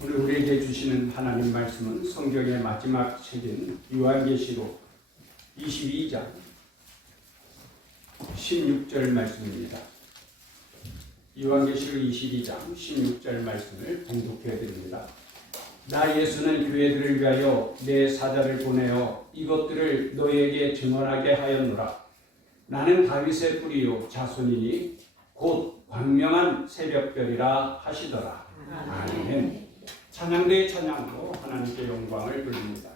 오늘 우리에게 주시는 하나님 말씀은 성경의 마지막 책인 요한계시록 22장 16절 말씀입니다. 요한계시록 22장 16절 말씀을 봉독해 드립니다. 나 예수는 교회들을 위하여 내 사자를 보내어 이것들을 너에게 증언하게 하였노라. 나는 다윗의 뿌리요 자손이니 곧 광명한 새벽별이라 하시더라. 아멘. 찬양대의 찬양으로 하나님께 영광을 돌립니다.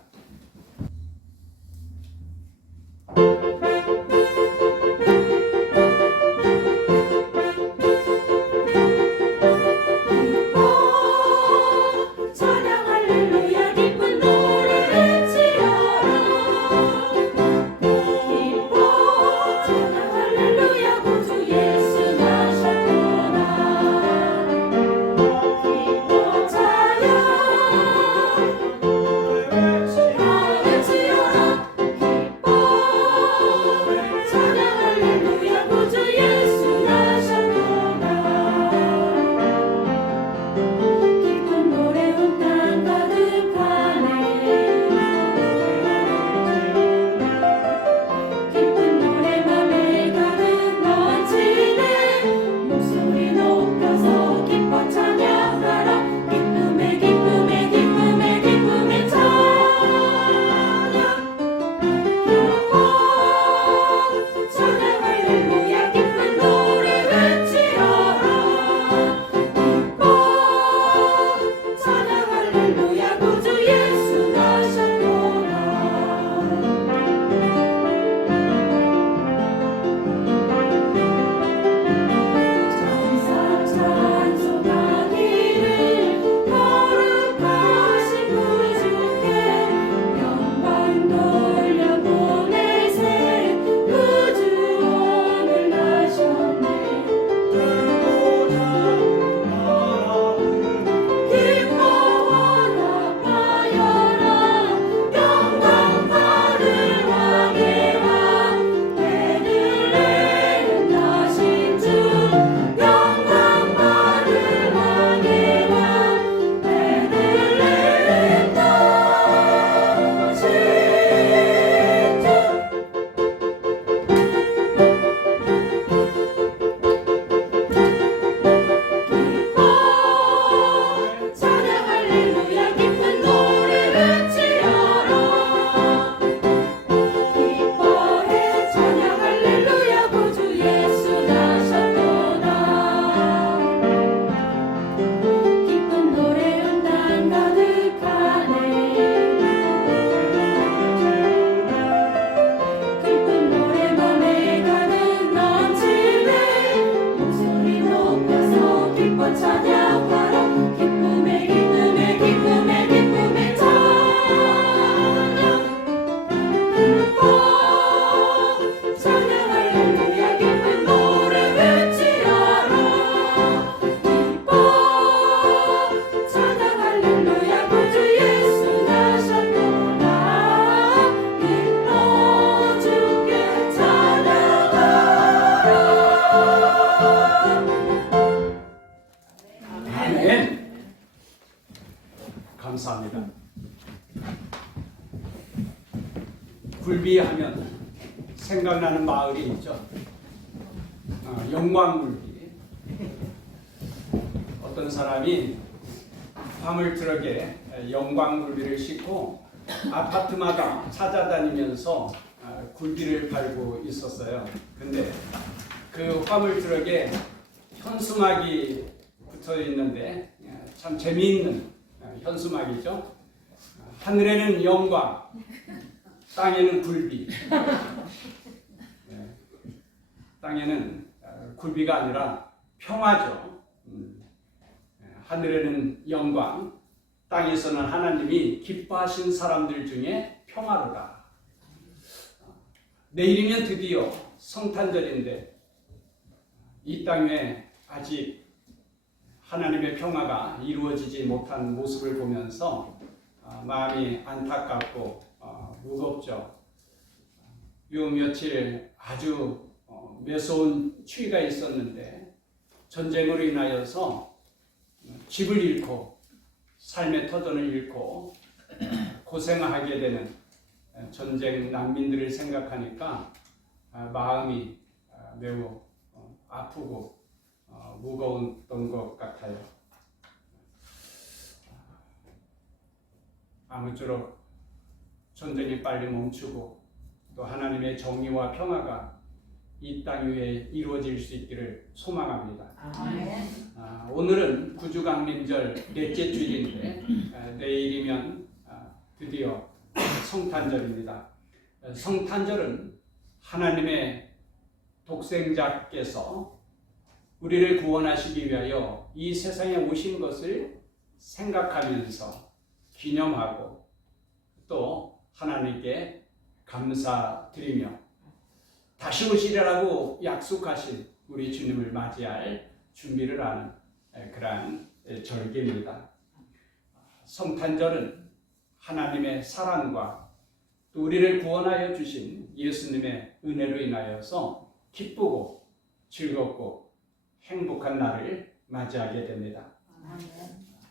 감사합니다. 굴비하면 생각나는 마을이 있죠. 영광굴비. 어떤 사람이 화물트럭에 영광굴비를 싣고 아파트마다 찾아다니면서 굴비를 팔고 있었어요. 근데 그 화물트럭에 현수막이 붙어 있는데 참 재미있는 현수막이죠. 하늘에는 영광, 땅에는 굴비. 땅에는 굴비가 아니라 평화죠. 하늘에는 영광, 땅에서는 하나님이 기뻐하신 사람들 중에 평화로다. 내일이면 드디어 성탄절인데 이 땅에 아직 하나님의 평화가 이루어지지 못한 모습을 보면서 마음이 안타깝고 무겁죠. 요 며칠 아주 매서운 추위가 있었는데 전쟁으로 인하여서 집을 잃고 삶의 터전을 잃고 고생하게 되는 전쟁 난민들을 생각하니까 마음이 매우 아프고 무거웠던 것 같아요. 아무쪼록 전쟁이 빨리 멈추고 또 하나님의 정의와 평화가 이 땅 위에 이루어질 수 있기를 소망합니다. 아멘. 오늘은 구주강림절 넷째 주일인데 내일이면 드디어 성탄절입니다. 성탄절은 하나님의 독생자께서 우리를 구원하시기 위하여 이 세상에 오신 것을 생각하면서 기념하고 또 하나님께 감사드리며 다시 오시리라고 약속하신 우리 주님을 맞이할 준비를 하는 그러한 절기입니다. 성탄절은 하나님의 사랑과 또 우리를 구원하여 주신 예수님의 은혜로 인하여서 기쁘고 즐겁고 행복한 날을 맞이하게 됩니다.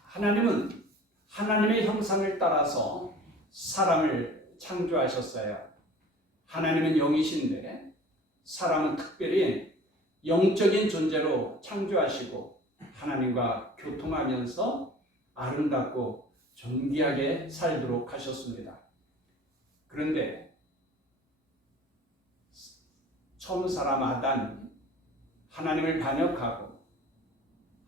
하나님은 하나님의 형상을 따라서 사람을 창조하셨어요. 하나님은 영이신데 사람은 특별히 영적인 존재로 창조하시고 하나님과 교통하면서 아름답고 존귀하게 살도록 하셨습니다. 그런데 처음 사람 아담이 하나님을 반역하고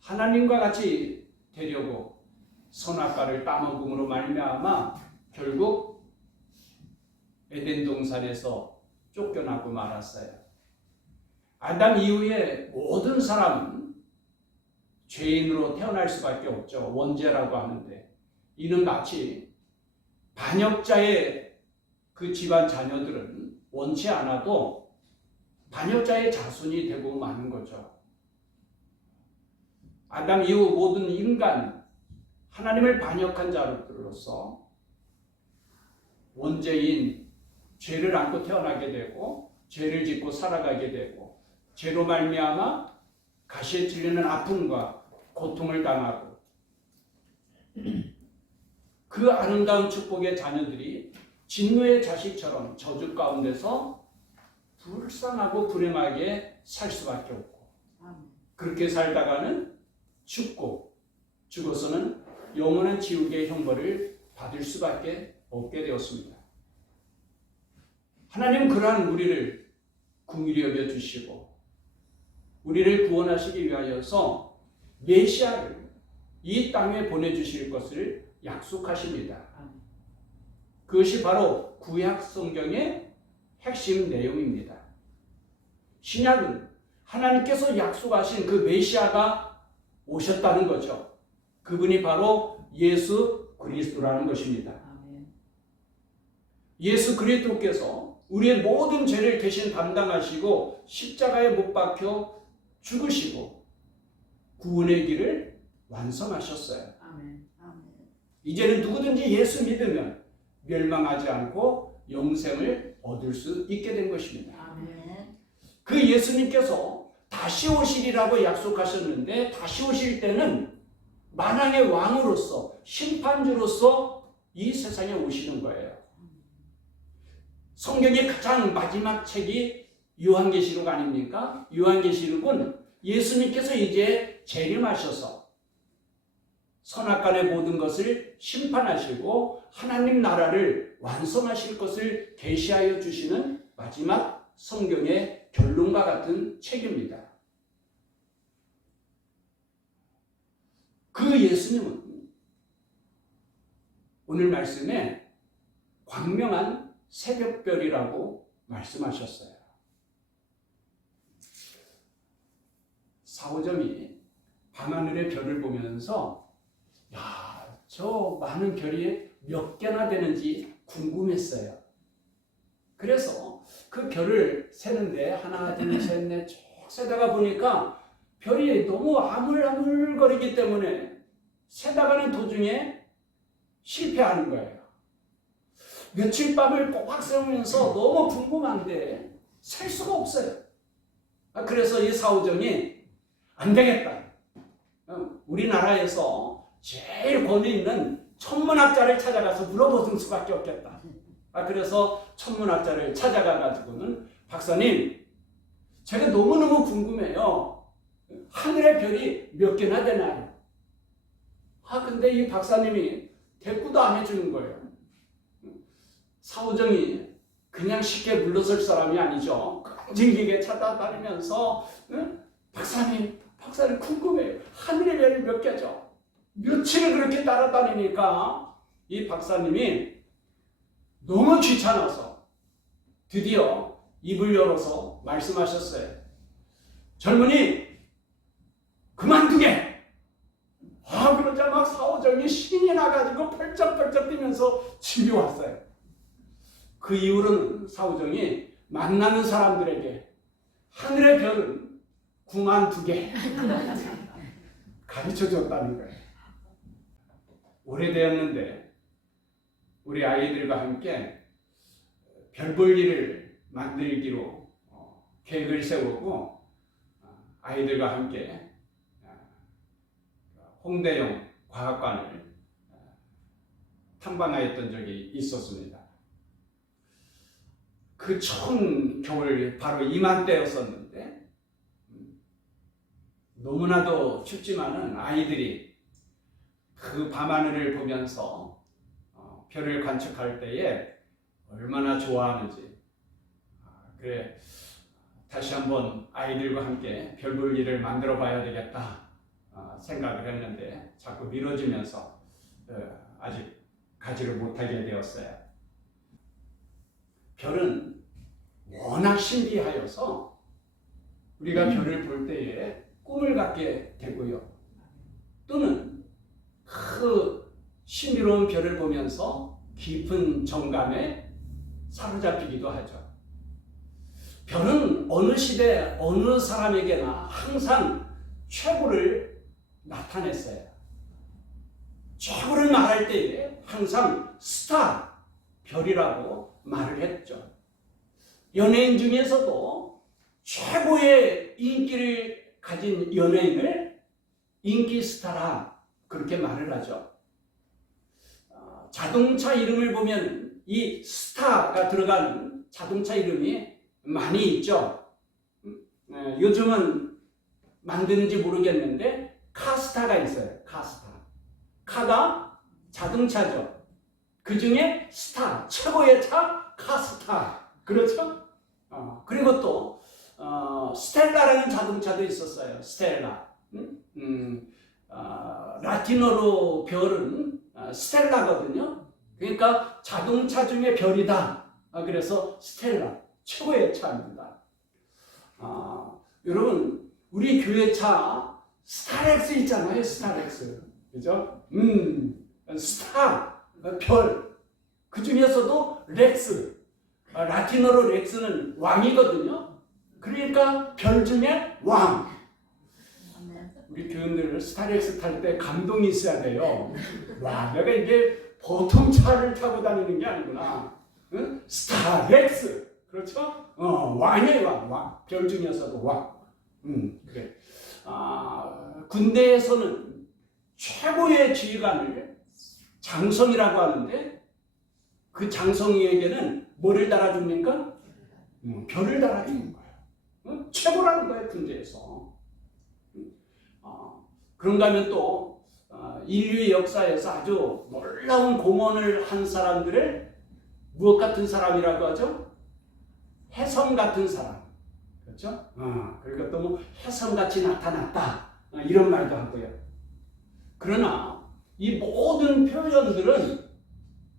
하나님과 같이 되려고 선악과를 따먹음으로 말미암아 결국 에덴 동산에서 쫓겨나고 말았어요. 아담 이후에 모든 사람은 죄인으로 태어날 수밖에 없죠. 원죄라고 하는데 이는 마치 반역자의 그 집안 자녀들은 원치 않아도 반역자의 자손이 되고 마는 거죠. 아담 이후 모든 인간 하나님을 반역한 자로서 원죄인 죄를 안고 태어나게 되고 죄를 짓고 살아가게 되고 죄로 말미암아 가시에 찔리는 아픔과 고통을 당하고 그 아름다운 축복의 자녀들이 진노의 자식처럼 저주 가운데서 불쌍하고 불행하게 살 수밖에 없고 그렇게 살다가는 죽고 죽어서는 영원한 지옥의 형벌을 받을 수밖에 없게 되었습니다. 하나님은 그러한 우리를 긍휼히 여겨주시고 우리를 구원하시기 위하여서 메시아를 이 땅에 보내주실 것을 약속하십니다. 그것이 바로 구약 성경의 핵심 내용입니다. 신약은 하나님께서 약속하신 그 메시아가 오셨다는 거죠. 그분이 바로 예수 그리스도라는 것입니다. 예수 그리스도께서 우리의 모든 죄를 대신 담당하시고 십자가에 못 박혀 죽으시고 구원의 길을 완성하셨어요. 이제는 누구든지 예수 믿으면 멸망하지 않고 영생을 얻을 수 있게 된 것입니다. 그 예수님께서 다시 오시리라고 약속하셨는데 다시 오실 때는 만왕의 왕으로서 심판주로서 이 세상에 오시는 거예요. 성경의 가장 마지막 책이 요한계시록 아닙니까? 요한계시록은 예수님께서 이제 재림하셔서 선악간의 모든 것을 심판하시고 하나님 나라를 완성하실 것을 계시하여 주시는 마지막 성경의 결론과 같은 책입니다. 그 예수님은 오늘 말씀에 광명한 새벽별이라고 말씀하셨어요. 사오점이 밤하늘의 별을 보면서 야, 저 많은 별이 몇 개나 되는지 궁금했어요. 그래서 그 별을 세는데 하나, 둘, 셋, 넷 쭉 세다가 보니까 별이 너무 아물아물거리기 때문에 세다가는 도중에 실패하는 거예요. 며칠 밤을 꼬박 세우면서 너무 궁금한데 셀 수가 없어요. 그래서 이 사오정이 안 되겠다. 우리나라에서 제일 권위 있는 천문학자를 찾아가서 물어보는 수밖에 없겠다. 그래서 천문학자를 찾아가가지고는 박사님, 제가 너무너무 궁금해요. 하늘의 별이 몇 개나 되나요? 근데 이 박사님이 대꾸도 안 해주는 거예요. 사오정이 그냥 쉽게 물러설 사람이 아니죠. 징기게 찾아다니면서 박사님 궁금해요. 하늘의 별이 몇 개죠? 며칠을 그렇게 따라다니니까 이 박사님이 너무 귀찮아서 드디어 입을 열어서 말씀하셨어요. 젊은이, 그만두게! 그러자 막 사오정이 신이 나가지고 펄쩍펄쩍 뛰면서 집에 왔어요. 그 이후로는 사오정이 만나는 사람들에게 하늘의 별은 92개 가르쳐 줬다는 거예요. 오래되었는데 우리 아이들과 함께 별 볼 일을 만들기로 계획을 세우고 아이들과 함께 홍대용 과학관을 탐방하였던 적이 있었습니다. 그 추운 겨울 바로 이맘때였었는데 너무나도 춥지만은 아이들이 그 밤하늘을 보면서 별을 관측할 때에 얼마나 좋아하는지, 그래 다시 한번 아이들과 함께 별 볼 일을 만들어 봐야 되겠다 생각을 했는데 자꾸 미뤄지면서 아직 가지를 못하게 되었어요. 별은 워낙 신비하여서 우리가 별을 볼 때에 꿈을 갖게 되고요. 또는 그 신비로운 별을 보면서 깊은 정감에 사로잡히기도 하죠. 별은 어느 시대 어느 사람에게나 항상 최고를 나타냈어요. 최고를 말할 때에 항상 스타, 별이라고 말을 했죠. 연예인 중에서도 최고의 인기를 가진 연예인을 인기 스타라 그렇게 말을 하죠. 자동차 이름을 보면 이 스타가 들어가는 자동차 이름이 많이 있죠. 요즘은 만드는지 모르겠는데 카스타가 있어요. 카스타. 카가 자동차죠. 그 중에 스타, 최고의 차 카스타. 그렇죠? 그리고 또 스텔라라는 자동차도 있었어요. 스텔라. 라틴어로 별은 스텔라거든요. 그러니까 자동차 중에 별이다. 그래서 스텔라, 최고의 차입니다. 여러분, 우리 교회 차 스타렉스 있잖아요. 스타렉스. 그죠? 스타, 별. 그 중에서도 렉스. 라틴어로 렉스는 왕이거든요. 그러니까 별 중에 왕. 우리 교인들 스타렉스 탈 때 감동이 있어야 돼요. 와, 내가 이게 보통 차를 타고 다니는 게 아니구나. 응? 스타렉스. 그렇죠? 왕이에요, 왕. 별 중에서도 왕. 그래. 군대에서는 최고의 지휘관을 장성이라고 하는데 그 장성이에게는 뭐를 달아줍니까? 별을 달아주는 거예요. 최고라는 거예요, 군대에서. 그런가 하면 또 인류의 역사에서 아주 놀라운 공헌을 한 사람들을 무엇 같은 사람이라고 하죠? 혜성 같은 사람. 그렇죠? 그러니까 또 뭐 혜성같이 나타났다. 이런 말도 하고요. 그러나 이 모든 표현들은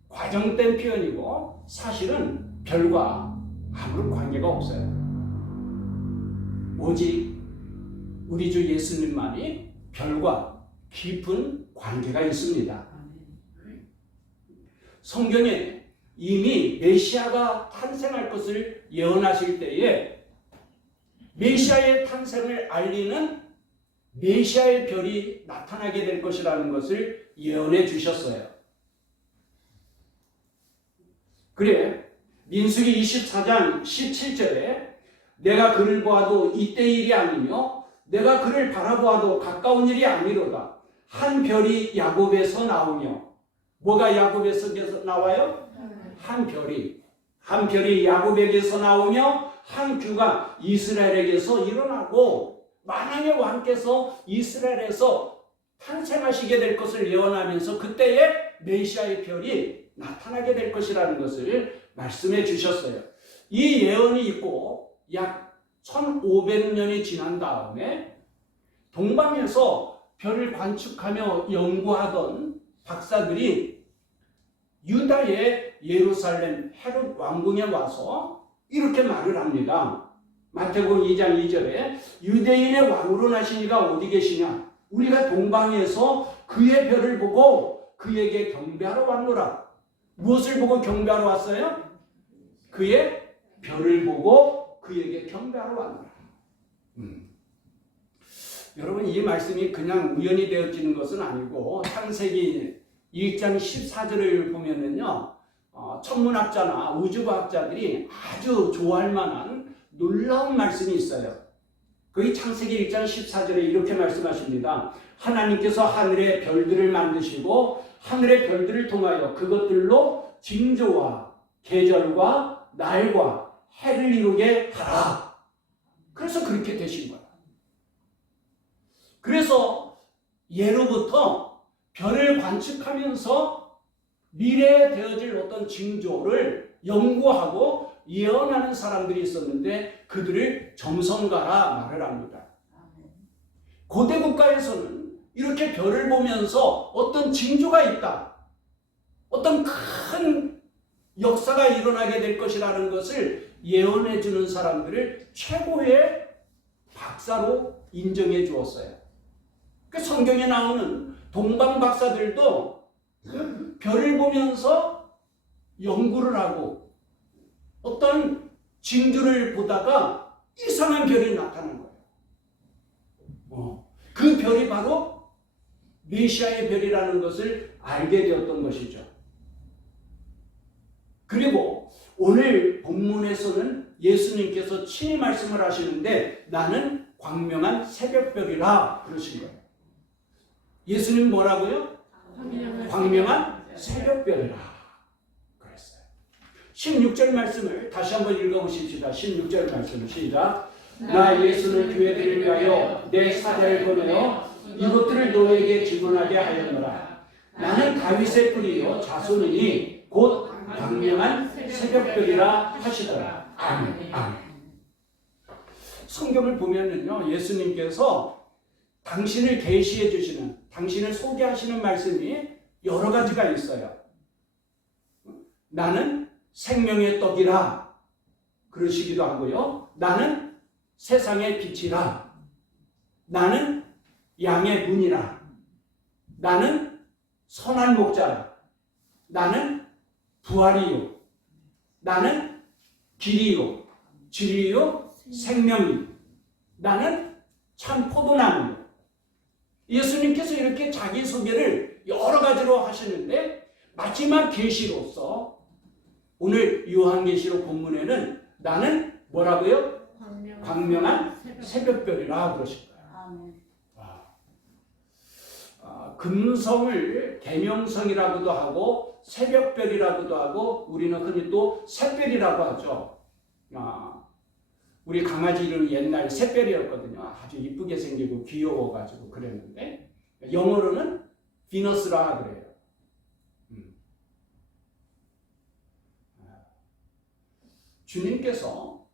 과정된 표현이고 사실은 별과 아무런 관계가 없어요. 오직 우리 주 예수님만이 별과 깊은 관계가 있습니다. 성경에 이미 메시아가 탄생할 것을 예언하실 때에 메시아의 탄생을 알리는 메시아의 별이 나타나게 될 것이라는 것을 예언해 주셨어요. 그래, 민수기 24장 17절에 내가 그를 보아도 이때 일이 아니며 내가 그를 바라보아도 가까운 일이 아니로다. 한 별이 야곱에서 나오며, 뭐가 야곱에서 나와요? 한 별이 야곱에게서 나오며 한 규가 이스라엘에게서 일어나고, 만왕의 왕께서 이스라엘에서 탄생하시게 될 것을 예언하면서 그때에 메시아의 별이 나타나게 될 것이라는 것을 말씀해 주셨어요. 이 예언이 있고 약 1500년이 지난 다음에 동방에서 별을 관측하며 연구하던 박사들이 유다의 예루살렘 헤롯 왕궁에 와서 이렇게 말을 합니다. 마태복음 2장 2절에 유대인의 왕으로 나신 이가 어디 계시냐? 우리가 동방에서 그의 별을 보고 그에게 경배하러 왔노라. 무엇을 보고 경배하러 왔어요? 그의 별을 보고 그에게 경배하러 왔노라. 여러분, 이 말씀이 그냥 우연히 되어지는 것은 아니고 창세기 1장 14절을 보면은요, 천문학자나 우주과학자들이 아주 좋아할 만한 놀라운 말씀이 있어요. 거기 창세기 1장 14절에 이렇게 말씀하십니다. 하나님께서 하늘의 별들을 만드시고 하늘의 별들을 통하여 그것들로 징조와 계절과 날과 해를 이루게 하라. 그래서 그렇게 되신 거예요. 그래서 예로부터 별을 관측하면서 미래에 되어질 어떤 징조를 연구하고 예언하는 사람들이 있었는데 그들을 점성가라 말을 합니다. 고대 국가에서는 이렇게 별을 보면서 어떤 징조가 있다, 어떤 큰 역사가 일어나게 될 것이라는 것을 예언해 주는 사람들을 최고의 박사로 인정해 주었어요. 그 성경에 나오는 동방 박사들도 그 별을 보면서 연구를 하고 어떤 징조를 보다가 이상한 별이 나타난 거예요. 그 별이 바로 메시아의 별이라는 것을 알게 되었던 것이죠. 그리고 오늘 본문에서는 예수님께서 친히 말씀을 하시는데 나는 광명한 새벽별이라 그러신 거예요. 예수님 뭐라고요? 광명한 새벽별이라 그랬어요. 16절 말씀을 다시 한번 읽어보십시다. 16절 말씀 시작. 나 예수는 교회들을 위하여 내 사자를 보내어 이것들을 너에게 증언하게 하였노라. 나는 다윗의 뿌리요 자손이니 곧 광명한 새벽별이라 하시더라. 아멘. 아멘. 성경을 보면은요, 예수님께서 당신을 계시해 주시는, 당신을 소개하시는 말씀이 여러 가지가 있어요. 나는 생명의 떡이라 그러시기도 하고요. 나는 세상의 빛이라. 나는 양의 문이라. 나는 선한 목자라. 나는 부활이요. 나는 길이요. 진리요. 생명이요. 나는 참 포도나무요. 예수님께서 이렇게 자기소개를 여러 가지로 하시는데 마지막 계시로서 오늘 요한계시록 본문에는 나는 뭐라고요? 광명한 새벽별이라 그러신 거예요. 금성을 계명성이라고도 하고 새벽별이라고도 하고 우리는 흔히 또 샛별이라고 하죠. 우리 강아지 이름이 옛날 샛별이었거든요. 아주 이쁘게 생기고 귀여워가지고 그랬는데 영어로는 비너스라 그래요. 주님께서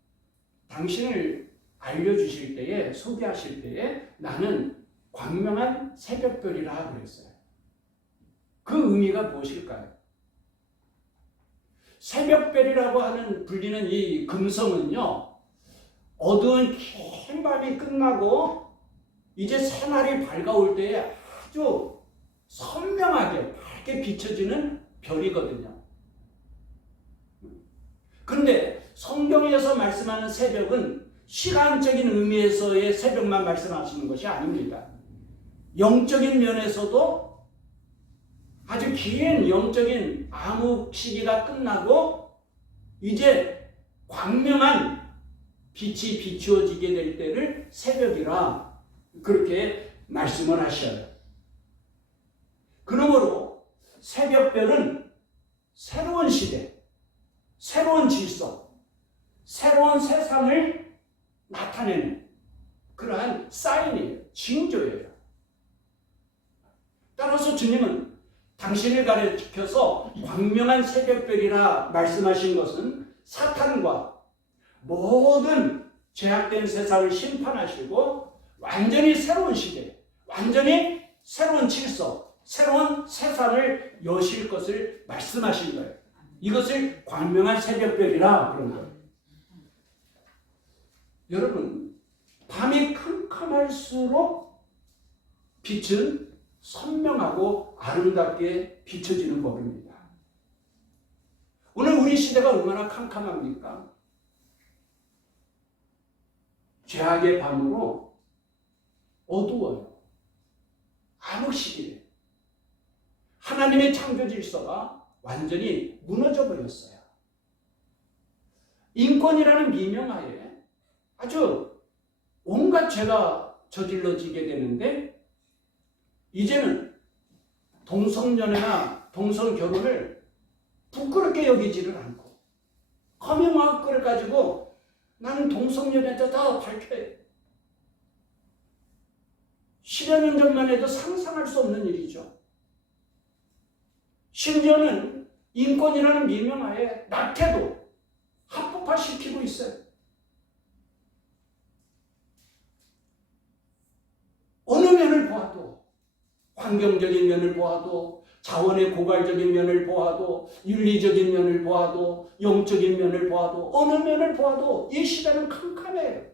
당신을 알려주실 때에, 소개하실 때에 나는 광명한 새벽별이라 그랬어요. 그 의미가 무엇일까요? 새벽별이라고 하는 불리는 이 금성은요, 어두운 긴 밤이 끝나고 이제 새날이 밝아올 때에 아주 선명하게 밝게 비춰지는 별이거든요. 그런데 성경에서 말씀하는 새벽은 시간적인 의미에서의 새벽만 말씀하시는 것이 아닙니다. 영적인 면에서도 아주 긴 영적인 암흑 시기가 끝나고 이제 광명한 빛이 비추어지게 될 때를 새벽이라 그렇게 말씀을 하셔요. 그러므로 새벽별은 새로운 시대, 새로운 질서, 새로운 세상을 나타내는 그러한 사인이에요. 징조예요. 따라서 주님은 당신을 가리켜서 광명한 새벽별이라 말씀하신 것은 사탄과 모든 죄악된 세상을 심판하시고 완전히 새로운 시대, 완전히 새로운 질서, 새로운 세상을 여실 것을 말씀하신 거예요. 이것을 광명한 새벽별이라 그런 거예요. 여러분, 밤이 캄캄할수록 빛은 선명하고 아름답게 비춰지는 법입니다. 오늘 우리 시대가 얼마나 캄캄합니까? 죄악의 밤으로 어두워요. 암흑시기에 하나님의 창조 질서가 완전히 무너져 버렸어요. 인권이라는 미명하에 아주 온갖 죄가 저질러지게 되는데 이제는 동성연애나 동성결혼을 부끄럽게 여기지를 않고 커밍아웃을 가지고 나는 동성연애다 다 밝혀야 돼. 10여 년 전만 해도 상상할 수 없는 일이죠. 심지어는 인권이라는 미명하에 낙태도 합법화시키고 있어요. 어느 면을 보아도, 환경적인 면을 보아도, 자원의 고갈적인 면을 보아도, 윤리적인 면을 보아도, 영적인 면을 보아도, 어느 면을 보아도 이 시대는 캄캄해요.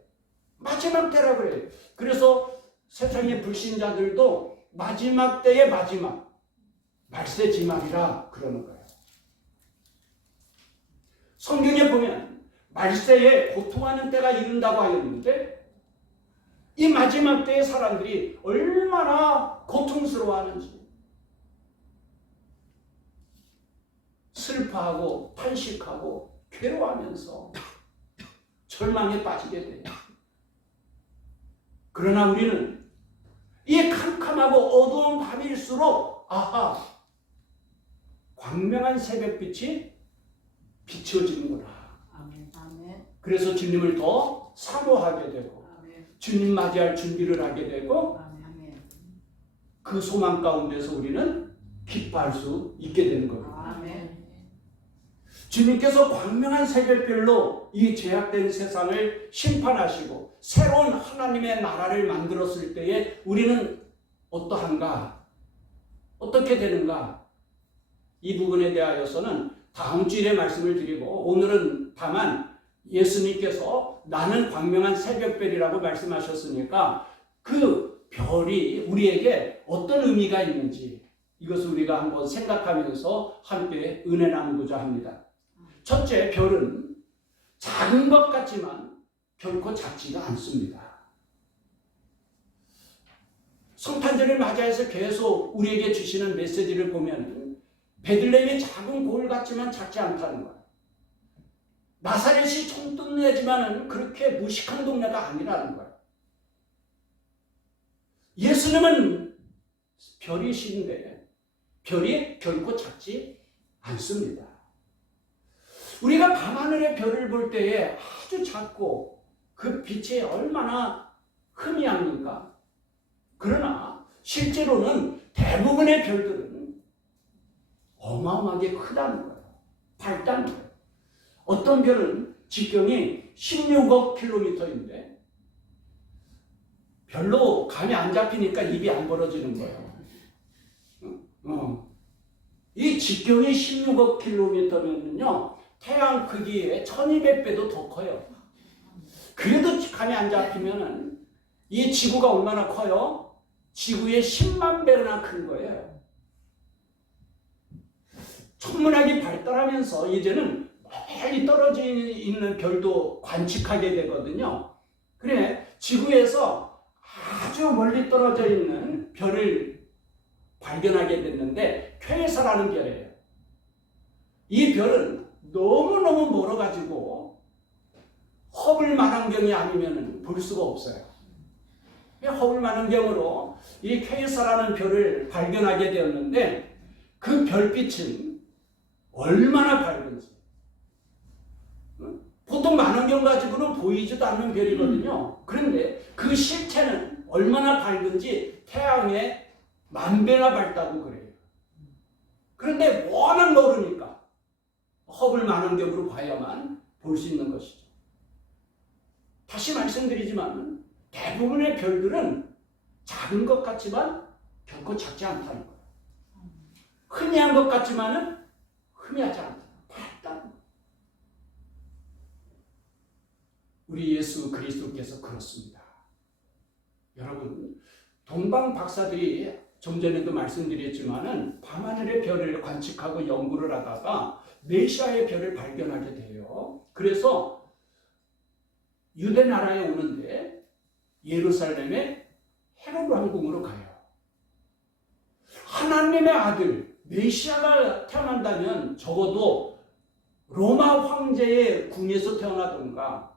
마지막 때라 그래요. 그래서 세상의 불신자들도 마지막 때의 마지막, 말세지막이라 그러는 거예요. 성경에 보면 말세에 고통하는 때가 이른다고 하였는데 이 마지막 때의 사람들이 얼마나 고통스러워하는지, 슬퍼하고 탄식하고 괴로워하면서 절망에 빠지게 돼요. 그러나 우리는 이 캄캄하고 어두운 밤일수록 아하, 광명한 새벽빛이 비춰지는구나. 아멘. 그래서 주님을 더 사모하게 되고 주님 맞이할 준비를 하게 되고 그 소망 가운데서 우리는 기뻐할 수 있게 되는 겁니다. 주님께서 광명한 새벽별로 이 죄악된 세상을 심판하시고 새로운 하나님의 나라를 만들었을 때에 우리는 어떠한가? 어떻게 되는가? 이 부분에 대하여서는 다음 주일에 말씀을 드리고 오늘은 다만 예수님께서 나는 광명한 새벽별이라고 말씀하셨으니까 그 별이 우리에게 어떤 의미가 있는지 이것을 우리가 한번 생각하면서 함께 은혜 나누고자 합니다. 첫째, 별은 작은 것 같지만 결코 작지가 않습니다. 성탄절을 맞이해서 계속 우리에게 주시는 메시지를 보면 베들레헴이 작은 골 같지만 작지 않다는 거예요. 나사렛이 총동네지만 그렇게 무식한 동네가 아니라는 거예요. 예수님은 별이신데 별이 결코 작지 않습니다. 우리가 밤하늘의 별을 볼 때에 아주 작고 그 빛이 얼마나 희미합니까? 그러나 실제로는 대부분의 별들은 어마어마하게 크다는 거예요. 밝다는 거예요. 어떤 별은 직경이 16억 킬로미터인데 별로 감이 안 잡히니까 입이 안 벌어지는 거예요. 이 직경이 16억 킬로미터면요 태양 크기의 1200배도 더 커요. 그래도 감이 안 잡히면은 이 지구가 얼마나 커요? 지구의 10만 배나 큰 거예요. 천문학이 발달하면서 이제는 멀리 떨어져 있는 별도 관측하게 되거든요. 그래 지구에서 아주 멀리 떨어져 있는 별을 발견하게 됐는데 퀘사라는 별이에요. 이 별은 너무너무 멀어가지고 허블 망원경이 아니면 볼 수가 없어요. 허블 망원경으로 이 케이사라는 별을 발견하게 되었는데 그 별빛은 얼마나 밝은지. 보통 망원경 가지고는 보이지도 않는 별이거든요. 그런데 그 실체는 얼마나 밝은지 태양의 만 배나 밝다고 그래요. 그런데 워낙 모르니까 허블 망원경으로 봐야만 볼 수 있는 것이죠. 다시 말씀드리지만 대부분의 별들은 작은 것 같지만 결코 작지 않다는 거예요. 희미한 것 같지만은 희미하지 않다. 밝다는 거예요. 우리 예수 그리스도께서 그렇습니다. 여러분, 동방 박사들이 좀 전에도 말씀드렸지만은 밤하늘의 별을 관측하고 연구를 하다가 메시아의 별을 발견하게 돼요. 그래서 유대 나라에 오는데 예루살렘의 헤롯 왕궁으로 가요. 하나님의 아들 메시아가 태어난다면 적어도 로마 황제의 궁에서 태어나던가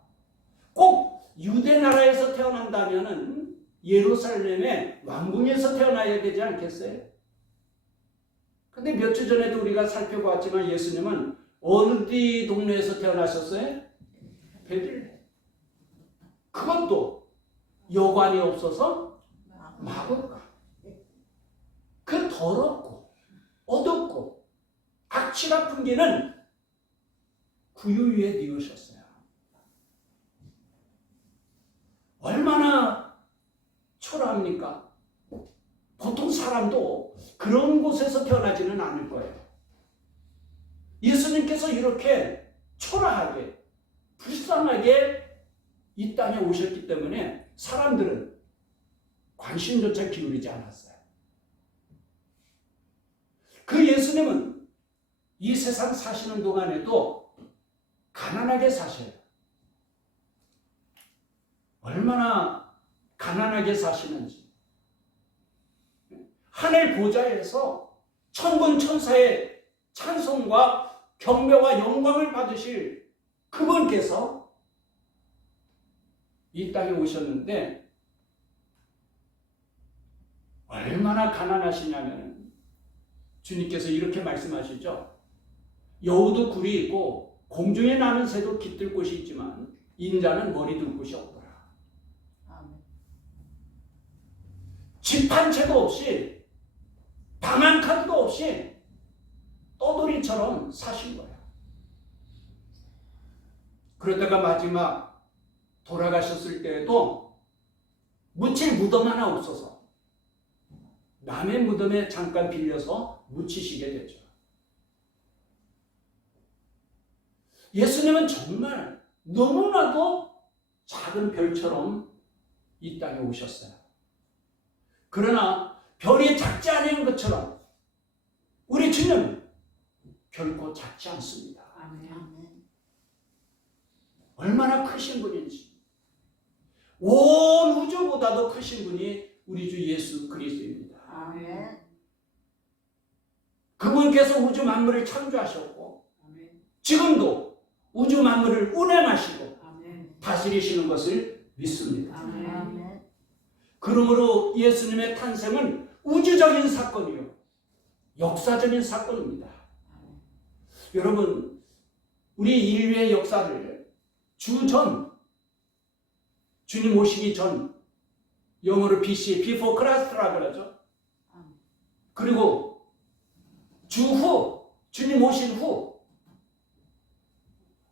꼭 유대 나라에서 태어난다면은 예루살렘의 왕궁에서 태어나야 되지 않겠어요? 근데 몇 주 전에도 우리가 살펴보았지만 예수님은 어느 동네에서 태어나셨어요? 베들레헴. 그것도 여관이 없어서 마곡간. 그 더럽고 어둡고 악취가 풍기는 구유 위에 뉘우셨어요. 얼마나 초라합니까? 보통 사람도 그런 곳에서 태어나지는 않을 거예요. 예수님께서 이렇게 초라하게 불쌍하게 이 땅에 오셨기 때문에 사람들은 관심조차 기울이지 않았어요. 그 예수님은 이 세상 사시는 동안에도 가난하게 사셔요. 얼마나 가난하게 사시는지. 하늘 보좌에서 천군 천사의 찬송과 경배와 영광을 받으실 그분께서 이 땅에 오셨는데 얼마나 가난하시냐면 주님께서 이렇게 말씀하시죠. 여우도 굴이 있고 공중에 나는 새도 깃들 곳이 있지만 인자는 머리 둘 곳이 없더라. 집 한 채도 없이 방 한 칸도 없이 떠돌이처럼 사신 거예요. 그러다가 마지막 돌아가셨을 때에도 묻힐 무덤 하나 없어서 남의 무덤에 잠깐 빌려서 묻히시게 되죠. 예수님은 정말 너무나도 작은 별처럼 이 땅에 오셨어요. 그러나 별이 작지 않은 것처럼 우리 주님은 결코 작지 않습니다. 아멘. 얼마나 크신 분인지. 온 우주보다도 크신 분이 우리 주 예수 그리스도입니다. 아멘. 그분께서 우주 만물을 창조하셨고 아멘. 지금도 우주 만물을 운행하시고 아멘. 다스리시는 것을 믿습니다. 아멘. 그러므로 예수님의 탄생은 우주적인 사건이요 역사적인 사건입니다. 아멘. 여러분, 우리 인류의 역사를 주전, 주님 오시기 전, 영어로 BC, Before Christ라고 그러죠. 그리고 주후, 주님 오신 후,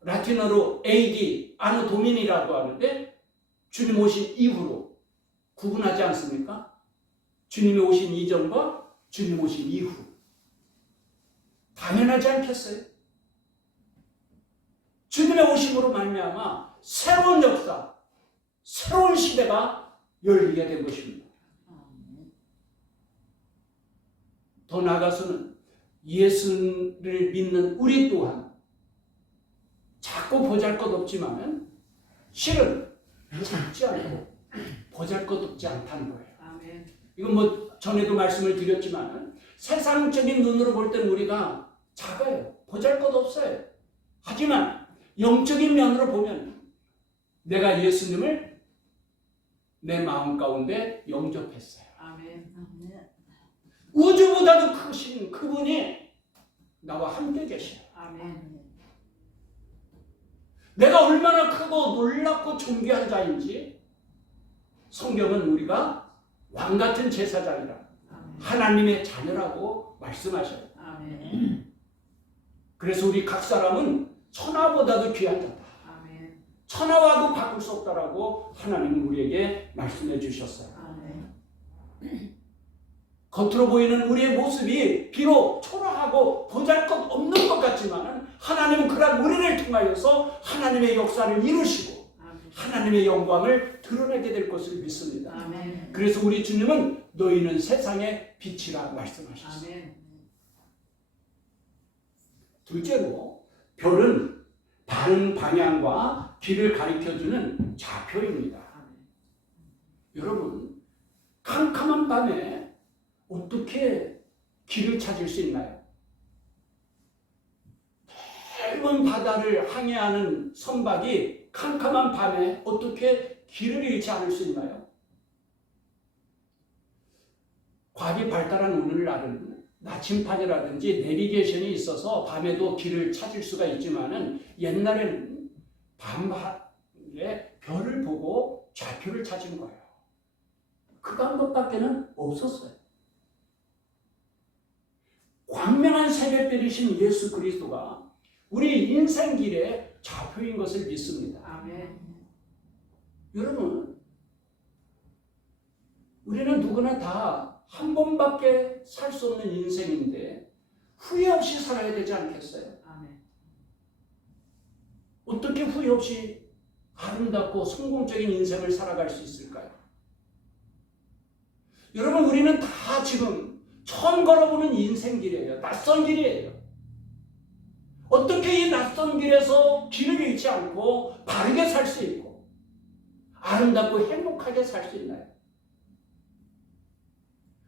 라틴어로 AD, 아노 도미니라고 하는데 주님 오신 이후로 구분하지 않습니까? 주님이 오신 이전과 주님 오신 이후. 당연하지 않겠어요? 주님의 오심으로 말미암아 새로운 역사, 새로운 시대가 열리게 된 것입니다. 더 나아가서는 예수를 믿는 우리 또한 작고 보잘것없지만 실은 작지 않고 보잘것없지 않다는 거예요. 아멘. 이건 뭐 전에도 말씀을 드렸지만 세상적인 눈으로 볼 때는 우리가 작아요. 보잘것없어요. 하지만 영적인 면으로 보면 내가 예수님을 내 마음 가운데 영접했어요. 아멘. 아멘. 우주보다도 크신 그분이 나와 함께 계셔요. 아멘. 아멘. 내가 얼마나 크고 놀랍고 존귀한 자인지 성경은 우리가 왕같은 제사장이라 아멘. 하나님의 자녀라고 말씀하셔요. 아멘. 그래서 우리 각 사람은 천하보다도 귀한 자다. 아멘. 천하와도 바꿀 수 없다라고 하나님은 우리에게 말씀해 주셨어요. 아멘. 겉으로 보이는 우리의 모습이 비록 초라하고 보잘것없는 것 같지만 하나님은 그런 우리를 통하여서 하나님의 역사를 이루시고 아멘. 하나님의 영광을 드러내게 될 것을 믿습니다. 아멘. 그래서 우리 주님은 너희는 세상의 빛이라 말씀하셨어요. 아멘. 둘째로 별은 바른 방향과 길을 가리켜주는 좌표입니다. 아멘. 여러분, 캄캄한 밤에 어떻게 길을 찾을 수 있나요? 넓은 바다를 항해하는 선박이 캄캄한 밤에 어떻게 길을 잃지 않을 수 있나요? 과학이 발달한 오늘날은 나침판이라든지 내비게이션이 있어서 밤에도 길을 찾을 수가 있지만은 옛날에는 밤하늘에 별을 보고 좌표를 찾은 거예요. 그 방법밖에는 없었어요. 광명한 새벽별이신 예수 그리스도가 우리 인생길의 좌표인 것을 믿습니다. 아멘. 여러분, 우리는 누구나 다 한 번밖에 살 수 없는 인생인데 후회 없이 살아야 되지 않겠어요? 아멘. 어떻게 후회 없이 아름답고 성공적인 인생을 살아갈 수 있을까요? 여러분, 우리는 다 지금 처음 걸어보는 인생길이에요. 낯선 길이에요. 어떻게 이 낯선 길에서 길을 잃지 않고 바르게 살 수 있고 아름답고 행복하게 살 수 있나요?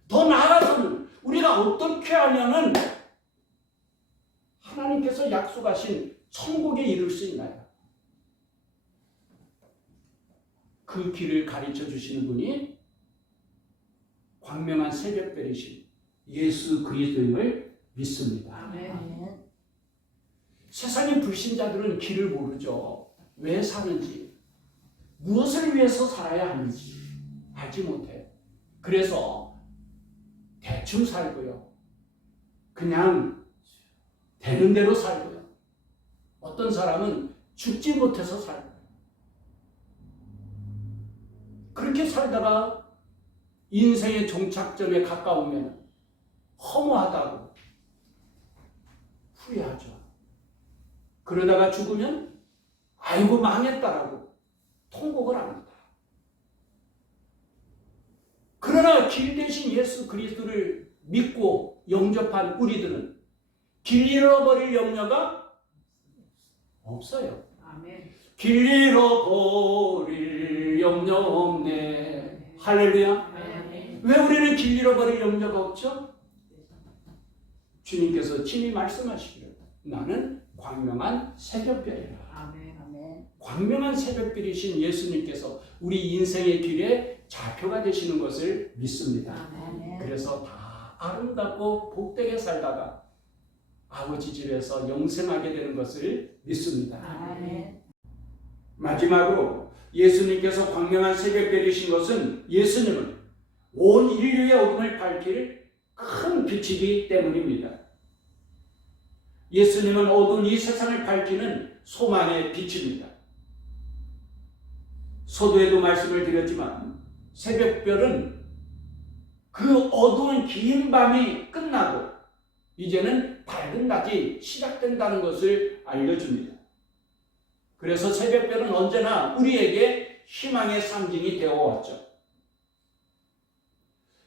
더 나아가서는 우리가 어떻게 하면은 하나님께서 약속하신 천국에 이룰 수 있나요? 그 길을 가르쳐 주시는 분이 광명한 새벽별이신 예수 그리스도임을 믿습니다. 아멘. 아멘. 세상의 불신자들은 길을 모르죠. 왜 사는지, 무엇을 위해서 살아야 하는지 알지 못해요. 그래서 대충 살고요. 그냥 되는 대로 살고요. 어떤 사람은 죽지 못해서 살고요. 그렇게 살다가 인생의 종착점에 가까우면 허무하다고 후회하죠. 그러다가 죽으면 아이고 망했다라고 통곡을 합니다. 그러나 길 대신 예수 그리스도를 믿고 영접한 우리들은 길 잃어버릴 염려가 없어요. 아멘. 길 잃어버릴 염려 없네. 할렐루야. 아멘. 왜 우리는 길 잃어버릴 염려가 없죠? 주님께서 친히 말씀하시기를 나는 광명한 새벽별이라. 아멘. 아멘. 광명한 새벽별이신 예수님께서 우리 인생의 길에 좌표가 되시는 것을 믿습니다. 아멘. 그래서 다 아름답고 복되게 살다가 아버지 집에서 영생하게 되는 것을 믿습니다. 아멘. 마지막으로 예수님께서 광명한 새벽별이신 것은 예수님은 온 인류의 어둠을 밝힐 큰 빛이기 때문입니다. 예수님은 어두운 이 세상을 밝히는 소망의 빛입니다. 서두에도 말씀을 드렸지만 새벽별은 그 어두운 긴 밤이 끝나고 이제는 밝은 낮이 시작된다는 것을 알려줍니다. 그래서 새벽별은 언제나 우리에게 희망의 상징이 되어왔죠.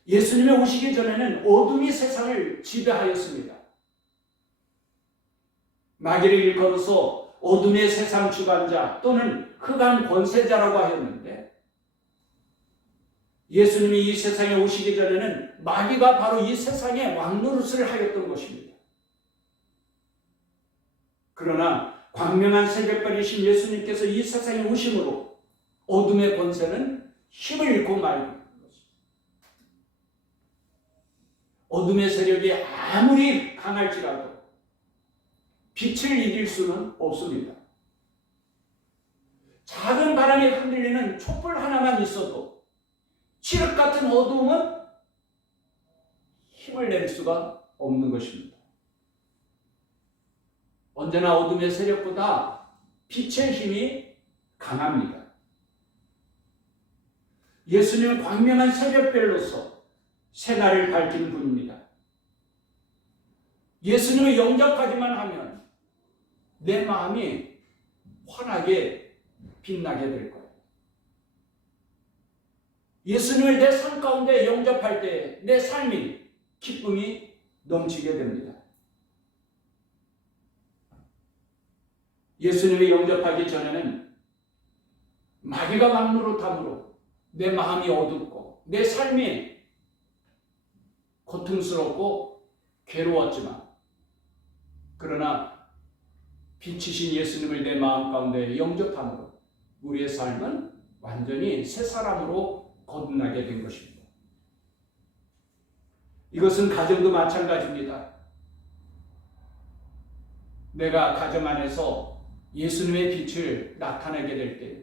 예수님이 오시기 전에는 어둠이 세상을 지배하였습니다. 마귀를 일컬어서 어둠의 세상 주관자 또는 흑암 권세자라고 하였는데 예수님이 이 세상에 오시기 전에는 마귀가 바로 이 세상의 왕노릇을 하였던 것입니다. 그러나 광명한 새벽별이신 예수님께서 이 세상에 오심으로 어둠의 권세는 힘을 잃고 말고 어둠의 세력이 아무리 강할지라도 빛을 이길 수는 없습니다. 작은 바람에 흔들리는 촛불 하나만 있어도 칠흑 같은 어두움은 힘을 낼 수가 없는 것입니다. 언제나 어둠의 세력보다 빛의 힘이 강합니다. 예수님은 광명한 새벽별로서 새날을 밝히는 분입니다. 예수님을 영접하기만 하면 내 마음이 환하게 빛나게 될 거예요. 예수님을 내 삶 가운데 영접할 때 내 삶이 기쁨이 넘치게 됩니다. 예수님을 영접하기 전에는 마귀가 막노릇함으로 내 마음이 어둡고 내 삶이 고통스럽고 괴로웠지만, 그러나 빛이신 예수님을 내 마음 가운데 영접함으로 우리의 삶은 완전히 새 사람으로 거듭나게 된 것입니다. 이것은 가정도 마찬가지입니다. 내가 가정 안에서 예수님의 빛을 나타내게 될 때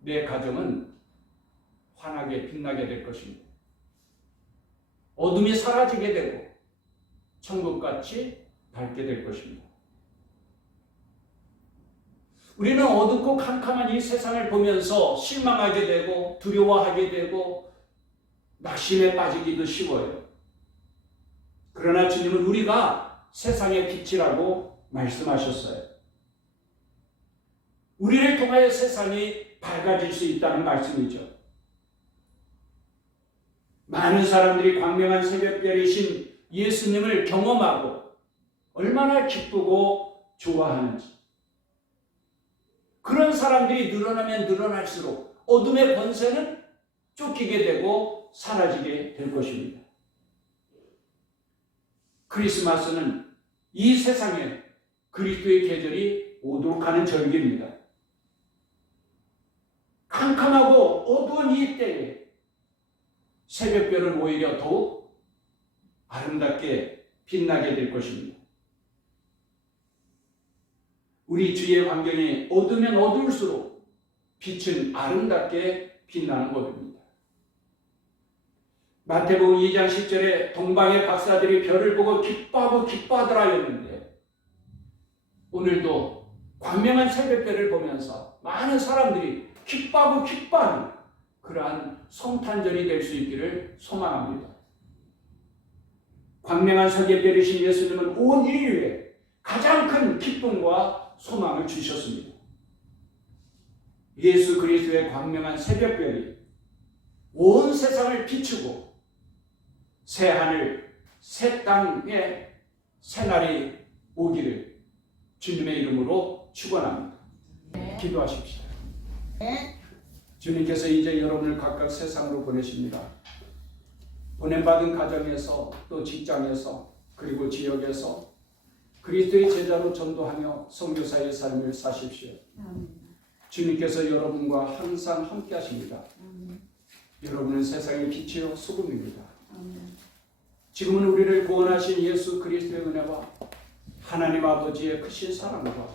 내 가정은 환하게 빛나게 될 것입니다. 어둠이 사라지게 되고 천국같이 밝게 될 것입니다. 우리는 어둡고 캄캄한 이 세상을 보면서 실망하게 되고 두려워하게 되고 낙심에 빠지기도 쉬워요. 그러나 주님은 우리가 세상의 빛이라고 말씀하셨어요. 우리를 통하여 세상이 밝아질 수 있다는 말씀이죠. 많은 사람들이 광명한 새벽별이신 예수님을 경험하고 얼마나 기쁘고 좋아하는지, 그런 사람들이 늘어나면 늘어날수록 어둠의 권세는 쫓기게 되고 사라지게 될 것입니다. 크리스마스는 이 세상에 그리스도의 계절이 오도록 하는 절기입니다. 캄캄하고 어두운 이 때에 새벽별은 오히려 더욱 아름답게 빛나게 될 것입니다. 우리 주위의 환경이 어두우면 어두울수록 빛은 아름답게 빛나는 것입니다. 마태복음 2장 10절에 동방의 박사들이 별을 보고 기뻐하고 기뻐하더라였는데, 오늘도 광명한 새벽별을 보면서 많은 사람들이 기뻐하고 기뻐하는 그러한 성탄절이 될 수 있기를 소망합니다. 광명한 새벽별이신 예수님은 온 인류에 가장 큰 기쁨과 소망을 주셨습니다. 예수 그리스도의 광명한 새벽별이 온 세상을 비추고 새 하늘, 새 땅에 새날이 오기를 주님의 이름으로 축원합니다. 기도하십시오. 주님께서 이제 여러분을 각각 세상으로 보내십니다. 보냄받은 가정에서 또 직장에서 그리고 지역에서 그리스도의 제자로 전도하며 선교사의 삶을 사십시오. 주님께서 여러분과 항상 함께 하십니다. 여러분은 세상의 빛이요 소금입니다. 지금은 우리를 구원하신 예수 그리스도의 은혜와 하나님 아버지의 크신 사랑과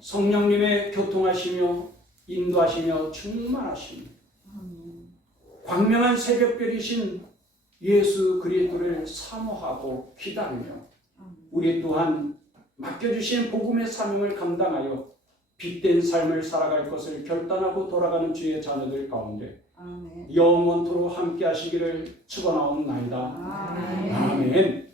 성령님의 교통하시며 인도하시며 충만하시며 광명한 새벽별이신 예수 그리스도를 사모하고 기다리며 우리 또한 맡겨주신 복음의 사명을 감당하여 빛된 삶을 살아갈 것을 결단하고 돌아가는 주의 자녀들 가운데 영원토록 함께 하시기를 축원하옵나이다. 아멘.